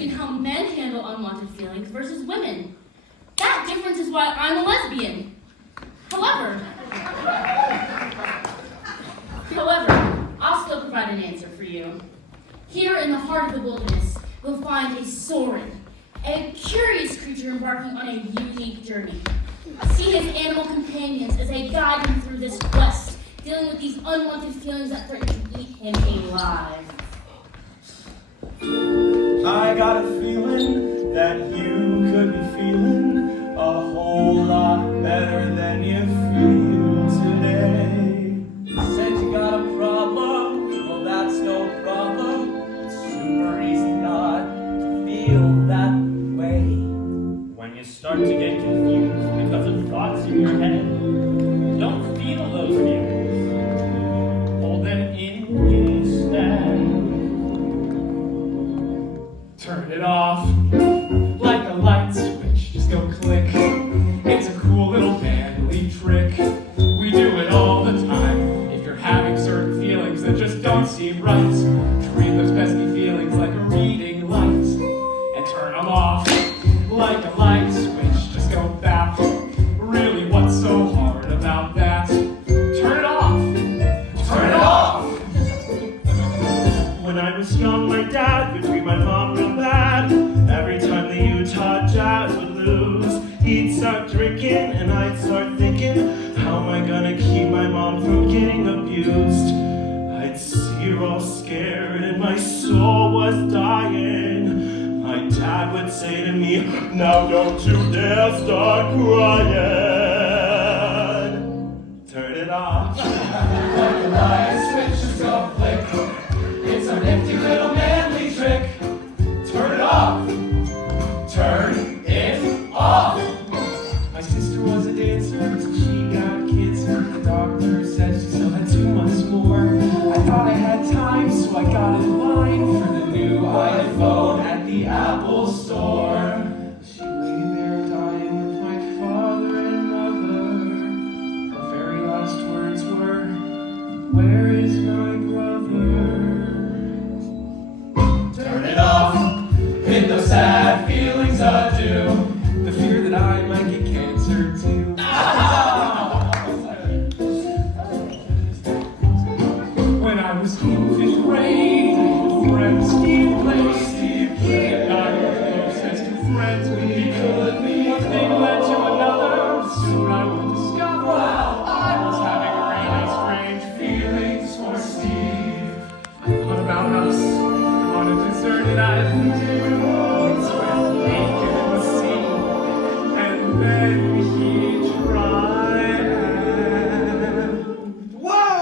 between how men handle unwanted feelings versus women. That difference is why I'm a lesbian. However, I'll still provide an answer for you. Here in the heart of the wilderness, you'll find a soaring, a curious creature embarking on a unique journey. See his animal companions as they guide him through this quest, dealing with these unwanted feelings that threaten to eat him alive. I got a feeling that you could be feeling a whole lot better than you feel today. You said you got a problem, well that's no problem. It's super easy not to feel that way. When you start to get confused because of thoughts in your head, don't feel those feelings. Hold them in instead. Turn it off like a light switch, just go click. It's a cool little manly trick. We do it all the time. If you're having certain feelings that just don't seem right, treat those pesky feelings like a reading light and turn them off like a light switch, just go bap. Really, what's so hard about that? Turn it off. Turn it off. When I was young, my dad would treat my mom real bad. Every time the Utah Jazz would lose, he'd start drinking and I'd start thinking, how am I gonna keep my mom from getting abused? I'd see her all scared and my soul was dying. My dad would say to me, now don't you dare start crying. Turn it off. Like a light switch, just go flick. It's a nifty little manly trick. Turn it off. Turn it off. My sister was a dancer, so she got cancer. The doctor said she still had 2 months more. I thought I had time, so I got in line for the new iPhone at the Apple Store. She lay there dying with my father and mother. Her very last words were, where is my brother? Turn it off, bid those sad feelings adieu. The fear that I might get cancer too. When I was in 5th grade, friends Steve played Steve. He and I were close as 2 friends. We could be. One thing led to another. Soon I would discover I was having really strange feelings for Steve. I thought about us on a deserted island. We swam naked in the sea, and then he tried. Whoa!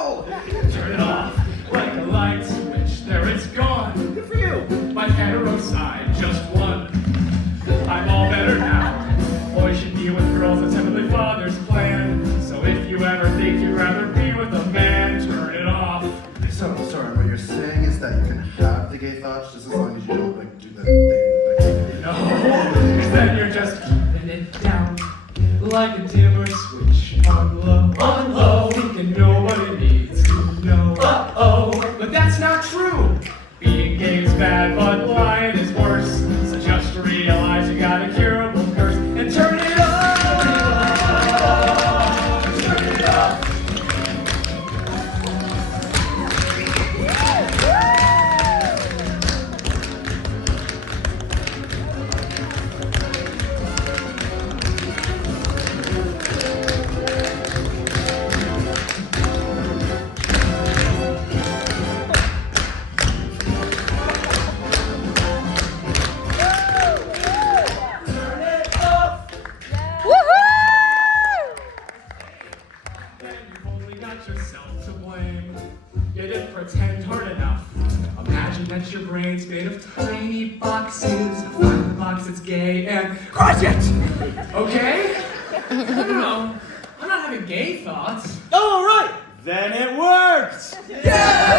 Turn it off like a light switch. There it's gone. Good for you. My hetero side just won. I'm all better now. Boys should be with girls. That's Heavenly Father's plan. So if you ever think you'd rather be with a man, turn it off. So, sorry, what you're saying is that you can have the gay thoughts just as long as you don't, like, do that thing. No, because then you're just keeping it down like a dimmer switch on low. On low, thinking nobody needs to know. Uh-oh, but that's not true. Being gay is bad, but lying is worse. So just realize you got a curable curse and turn it off. Turn it off. Yourself to blame. You didn't pretend hard enough. Imagine that your brain's made of tiny boxes. Find the box that's gay and crush it! Okay? No, I'm not having gay thoughts. Oh, right! Then it worked! Yeah!